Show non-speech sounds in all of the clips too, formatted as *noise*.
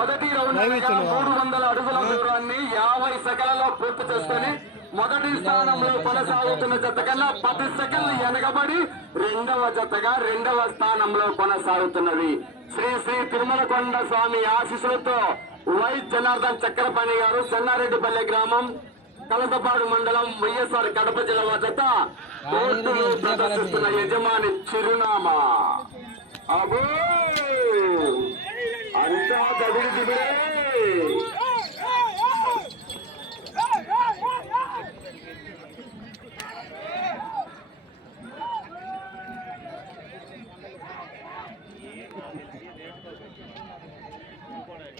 మొదటి రౌండ్ మూడు వందల అడుగుల దూరాన్ని యాభై సెకండ్లలో పూర్తి చేసుకొని మొదటి స్థానంలో కొనసాగుతున్న జత కన్నా పది సెకండ్లు వెనకబడి రెండవ జతగా రెండవ స్థానంలో కొనసాగుతున్నది. శ్రీ శ్రీ తిరుమల కొండ స్వామి ఆశీస్సులతో వై జనార్దన్ చక్రపాణి గారు చెన్నారెడ్డిపల్లె గ్రామం కలసపాడు మండలం వైఎస్ఆర్ కడప జిల్లా జత కోర్టులో ప్రదర్శిస్తున్న యజమాని చిరునామా. అబో అంతా దదిరి దిగుడే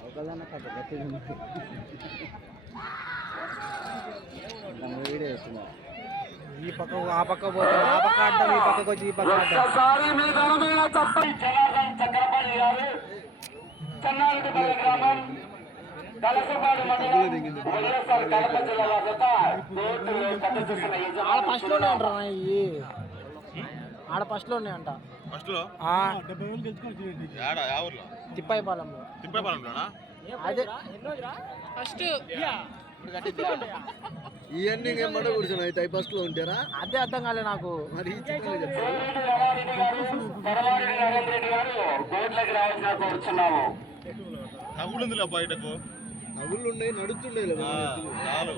ఒకదాన్న కథ గట్టిగా ఉంది దాని వీడియో వేస్తున్నా ఈ పక్క ఆ పక్క పోతాం ఆ పక్క ఆడతాం ఈ ఒక్కసారి మీ ఘనమైన చప్పటి జనార్దన్ చక్రపాణి గారు చెన్నారెడ్డిపల్లి గ్రామం కలసపాడు మండలం వైఎస్ఆర్ కడప జిల్లా జత కోర్టులో ప్రదర్శిస్తున్న ఆడ ఫస్ట్లోనే ఇవి ఆడ ఫస్ట్లోనే అంట. ఫస్ట్లో? ఆ, ఏడ యా ఊర్లో? తిప్పాయిపాలెంలో అదే. ఫస్ట్ ఇవన్నీ ఏమన్నా కూర్చొని అయితే ఫస్ట్లో ఉంటారా? అదే అర్థం కాలే నాకు. మరి ఈ కోరుచున్నాము. తగులుందిలే బయటకు నవ్వులు ఉన్నాయి చాలు.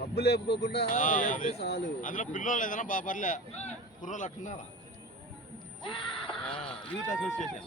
డబ్బు లేపుకోకుండా. చాలు. అందులో పిల్లలు ఏదైనా బాగా పర్లే కుర్రోళ్ళు అట్టున్నారా? Youth association.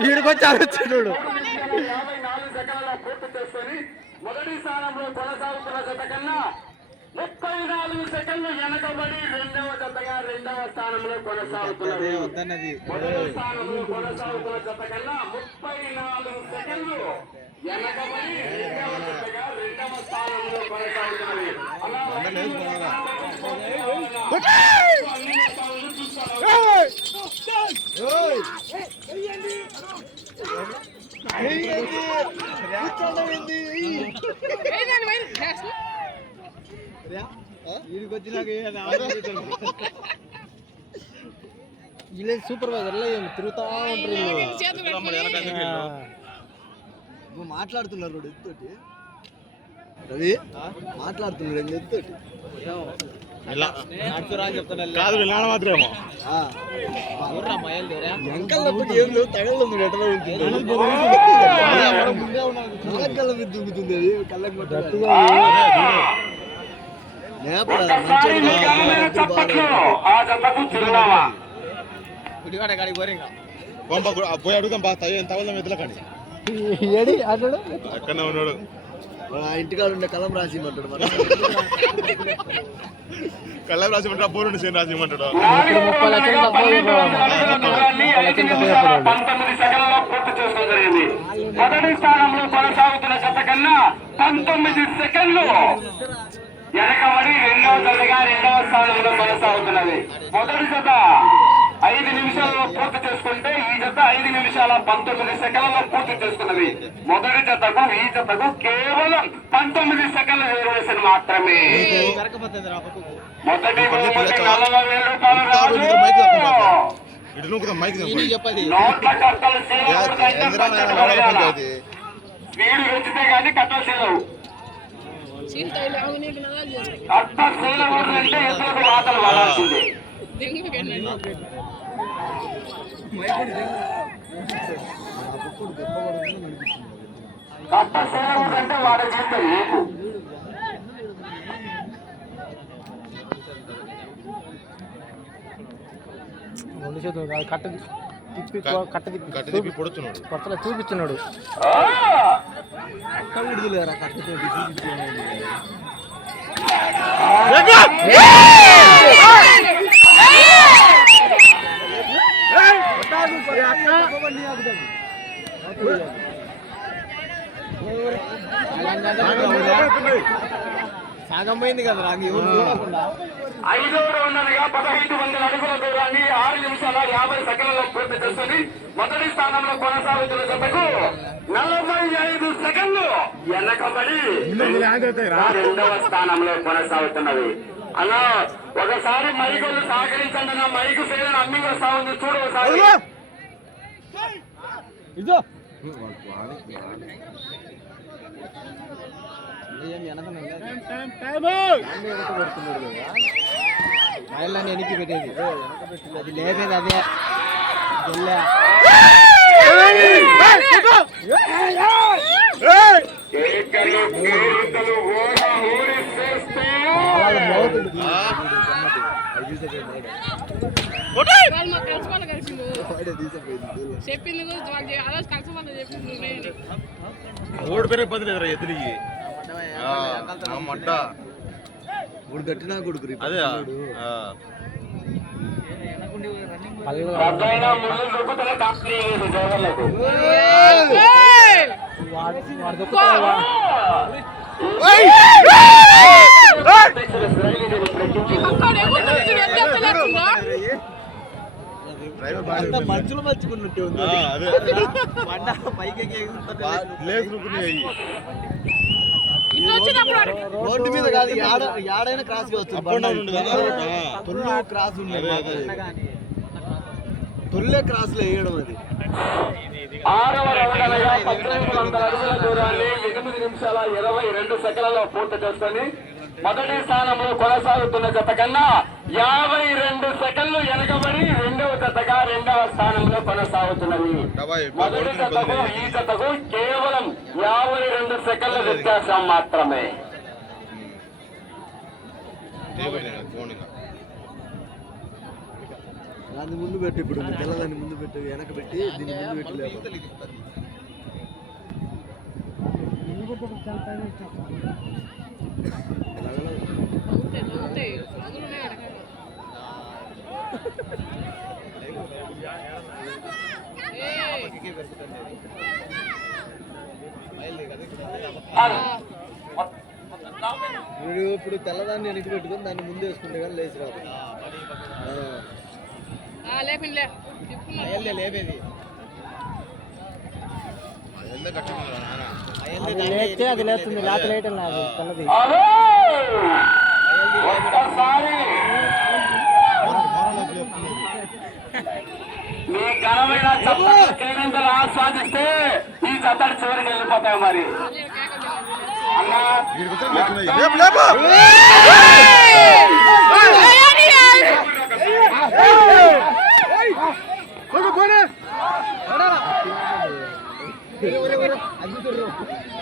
వీడికొచ్చి వచ్చాడు యాభై నాలుగు సెకండ్ల పూర్తి చేసుకొని మొదటి స్థానంలో కొనసాగుతున్న జత కన్నా ముప్పై నాలుగు సెకండ్లు వెనకబడి రెండవ జతగా రెండవ స్థానంలో కొనసాగుతున్నది మొదటి స్థానంలో కొనసాగుతున్న జత కన్నా ముప్పై నాలుగు సెకండ్లు వెనకబడి రెండవ జతగా రెండవ స్థానంలో కొనసాగుతున్నది అలా అన్ని మొత్తాలను చూస్తాను. వీడికి వచ్చినాక వీళ్ళే సూపర్వైజర్లో ఏం తిరుగుతా ఉంటారు? నువ్వు మాట్లాడుతున్నారు ఎత్తుతోటి రవి మాట్లాడుతున్నాడు ఏం లేవు మీరు ఎట్లా కళ్ళ మీద దూకుతుంది అది కళ్ళకి పంప పోయి అడుగుతాం బాగా కానీ ఏడి అన్నాడు ఎక్కడనే ఉన్నాడు. ఇంటికాడ ఉండే కలం రాసి ఇమ్మంటాడు మరి కళ్ళ రాసి ఉంటాడు పోరుండి సేన రాసి ఇమ్మంటాడు ముప్పై లక్షలు జరిగింది మొదటి స్థానంలో కొనసాగుతున్న జత కన్నా పంతొమ్మిది సెకండ్లు వెనకబడి రెండవ జతగా రెండవ స్థానంలో కొనసాగుతున్నది. మొదటి జత ఐదు నిమిషాల్లో పూర్తి చేసుకుంటే ఈ జత ఐదు నిమిషాల పంతొమ్మిది సెకండ్లలో పూర్తి చేసుకున్నది. మొదటి జతకు ఈ జతకు కేవలం పంతొమ్మిది సెకండ్ల వేరియేషన్ మాత్రమే. మొదటి బహుమతి నలభై వేల రూపాయలు నోట్ల కట్టలు. స్పీడ్ పెంచితే గానీ కట్టలు సీలవు కట్ట సీలవుడు అంటే ఎదులకు వాతలు పడాల్సిందే కట్ట వాడి ఏపు రెండు చేతులు కాదు కట్ట తిప్పి కట్ట తిప్పి కట్టి తిప్పి పొడుచున్నాడు. కొత్తలో చూపించున్నాడు! కట్ట విడుదలేరా? కట్టతోటి చూపించేయండి. సాగం పోయింది కదా నాకు ఐదు రౌండ్ అనగా పదహైదు వందల అడుగుల దూరాన్ని ఆరు నిమిషాల యాభై సెకండ్లలో పూర్తి చేస్తుంది. మొదటి స్థానంలో కొనసాగుతున్న జతకు నలభై ఐదు సెకండ్లు వెనకబడి రెండవ స్థానంలో కొనసాగుతున్నది అలా ఒకసారి మైకులు సహకరించండి నా మైకు సేవను అమ్మి వస్తా ఉంది. చూడవసారి ఇదో. ఆయన వెనక్కి పెట్టేది అది లేపేది అదే గెల్లా చెప్పింది. ఓడిపోయిన పది లేదురా ఎదురికి మట్ట ఇప్పుడు గట్టినా కొడుకు అదే! వాడు మనుషులు మర్చుకున్నట్టు ఉంది పైకి రోడ్డు మీద కాదు ఏడైనా క్రాస్ వస్తుంది తొల్లు క్రాస్ ఉండేది తొల్లే క్రాస్లో వేయడం అది ఆరవ రౌండ్ వందల అడుగుల దూరాన్ని ఎనిమిది నిమిషాల ఇరవై రెండు సెకండ్లలో పూర్తి చేస్తాను మొదటి స్థానంలో కొనసాగుతున్న జత కన్నా యాభై రెండు సెకండ్లు వెనకబడి రెండవ జతగా రెండవ స్థానంలో కొనసాగుతున్నది. మొదటి జతకు ఈ జతకు కేవలం యాభై రెండు సెకండ్ల వ్యత్యాసం మాత్రమే. దాన్ని ముందు పెట్టి ఇప్పుడు తెల్లదాన్ని ముందు పెట్టి వెనక పెట్టి దీన్ని ముందు పెట్టి వీడు ఇప్పుడు తెల్లదాన్ని వెనక పెట్టుకొని దాన్ని ముందు వేసుకుంటే కానీ లేచి రాదు. లేపేది నాన్న అది లేస్తే అది లేస్తుంది లేత లేయటం లేదు తెల్లది అరే! ఒక్కసారి మీ ఘనమైన కేరింతలు ఆస్వాదిస్తే ఈ జతలు చివరికి వెళ్ళిపోతాయి మరి అన్నా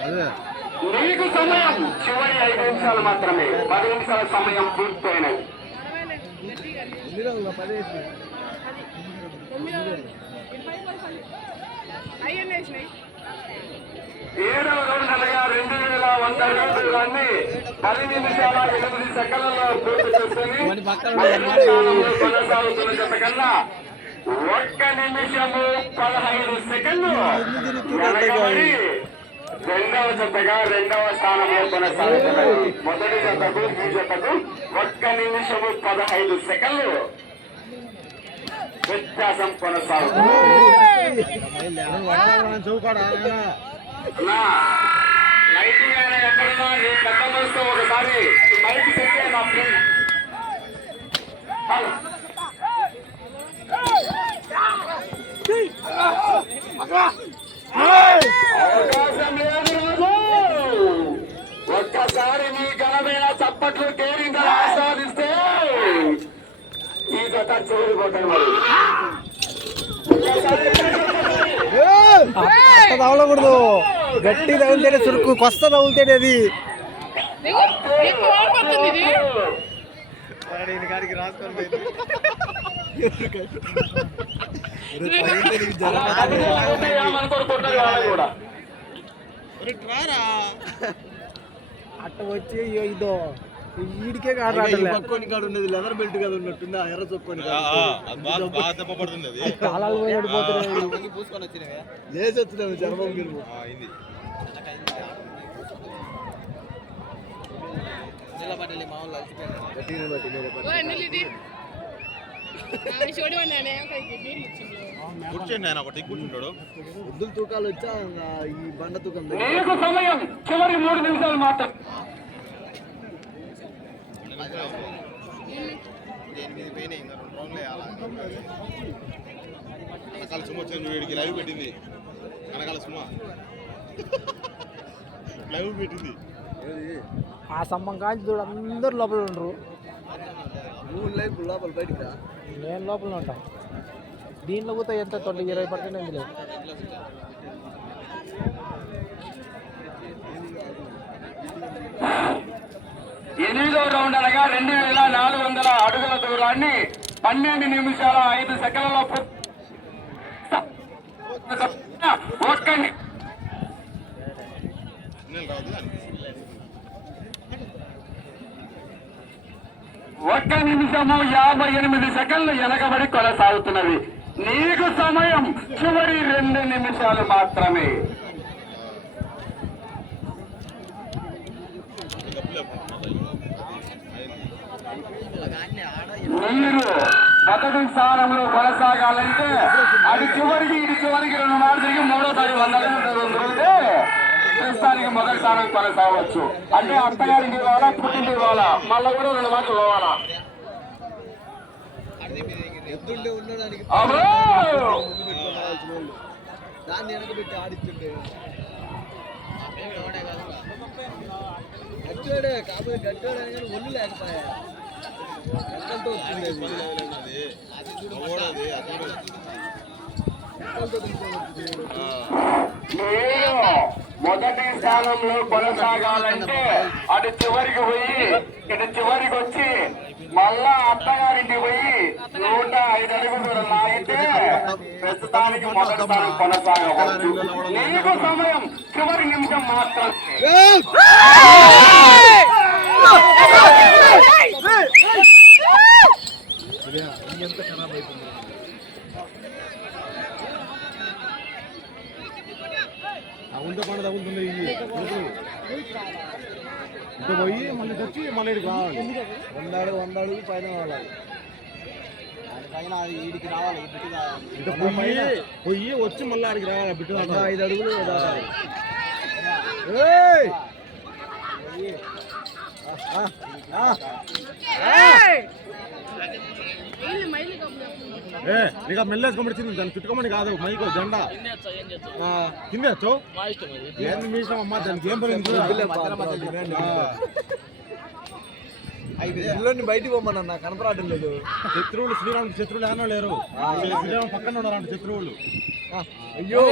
మీకు సమయం. చివరి ఐదు నిమిషాలు మాత్రమే. పది నిమిషాల సమయం వేసినాయి ఏడవ రోజు అనగా రెండు వేల వంద అడుగులన్నీ పది నిమిషాల ఎనిమిది సెకండ్లలో పూర్తి చేసుకుని స్థానంలో కొనసాగుతున్న జత కన్నా ఒక్క నిమిషము పదహైదు సెకండ్లు. రెండవ జతగా రెండవ స్థానంలో కొనసాగుతున్నది మొదటి జతకు ఈ జతకు ఒక్క నిమిషము పదహైదు సెకండ్లు వ్యత్యాసం కొనసాగుతుంది. లైటింగ్ ఆయన ఎక్కడున్నా ఈ పెద్ద మనిషితో ఒకసారి మైక్ సెట్ నా ప్లీజ్. హలో. అవకాశం లేదు రాజు ఒక్కసారి మీ ఘనమైన చప్పట్లు కేరిందని ఆస్వాదిస్తే ఈ జత మరి. తగలకూడదు. గట్టి తగిలితేనే చురుకు కొస్త తగులుతేనే అది. నీకు అట్ట వచ్చి ఇదో ఈడికే కాదు పక్కోని కాడ ఉన్నది లెదర్ బెల్ట్ కదా ఉన్నట్టుంది? ఆ ఎర్ర చొక్కోని కాలాలు పోయి లేచి వచ్చినాము గెలుపు నిలబడి మా వాళ్ళు అలసిపోయారు కూర్చోండి ఆయన ఒకటి కూర్చుంటాడు. వద్దులు తూకాలు వచ్చా ఈ బండ తూకం సమయం చివరి మూడు నిమిషాలు వేయాలా వెనకాల సుమ వచ్చింది వీడికి లైవ్ పెట్టింది. వెనకాల సుమ. *laughs* లైవ్ పెట్టింది. ఆ కాల్చి చూడు అందరు లోపల ఉండరు. లోపల బయటికి రా. నేను లోపల ఉంటా. దీంట్లో పోతే ఎంత? ట్వంటీ ఇరవై పర్సెంట్ ఉంది లేదు? ఎనిమిదో రౌండ్ అనగా రెండు వేల నాలుగు వందల అడుగుల దూరాన్ని పన్నెండు నిమిషాల ఐదు సెకండ్లలో పూర్తి- ఒక్క ని- నేను రావద్దు కానీ ఒక్క నిమిషము యాభై ఎనిమిది సెకండ్లు వెనకబడి కొనసాగుతున్నది. నీకు సమయం. చివరి రెండు నిమిషాలు మాత్రమే. మీరు మొదటి స్థానంలో కొనసాగాలంటే అది చివరికి ఇది చివరికి రెండు మార్లు తిరిగి మూడోసారి వందల రోజులైతే ప్రస్తుతానికి మొదటి స్థానం కొనసాగవచ్చు అంటే అత్తగారికి ఇవ్వాలా పుట్టింటి ఇవ్వాలా మళ్ళీ కూడా రెండు మార్లు పోవాలా ఎద్దుండే ఉండడానికి అబ్బో! ముందు పెట్టుకోవాల్సిన వాళ్ళు దాన్ని వెనకబెట్టి ఆడిస్తుంటే గట్టోడే కాకపోతే గట్టోడే అని కానీ ఒళ్ళు లేకపోయా ఎక్కలతో వచ్చింది అది. అది ఓడది అది కూడా ఎక్కలతో తీసుకొని మీరు మొదటి స్థానంలో కొనసాగాలంటే అటు చివరికి పోయి ఇటు చివరికి వచ్చి మళ్ళా అత్తగారింటికి పోయి నూట ఐదు అడుగులు లాగితే ప్రస్తుతానికి మొదటి స్థానం కొనసాగవచ్చు. నీకు సమయం. చివరి నిమిషం మాత్రం. తగులుతో పండు తగులుతుంది ఇది ఇటు పోయి మళ్ళీ తెచ్చి మళ్ళీ రావాలి. వంద అడుగు వంద అడుగు పైన వాళ్ళాలి పైన ఈడికి రావాలి బిడ్డ రావాలి. ఇటు పోయి పోయి వచ్చి మళ్ళీ అడిగి రావాలి బిడ్డ వంద ఐదు అడుగులు దాటాలి. ఏ నీకు మెల్లేసి కమిడిచింది దాన్ని చుట్టుకోమని కాదు మైకు జెండా. కింద ఏంది మీ ఇష్టం అమ్మా దానికి ఏం ఇళ్ళని బయటికి పోమన్నా నాకు కనపరాటం లేదు. శత్రువులు శ్రీరాముడు శత్రువులు ఏమో లేరు. శ్రీరాము పక్కన ఉన్నారంట శత్రువులు. అయ్యో.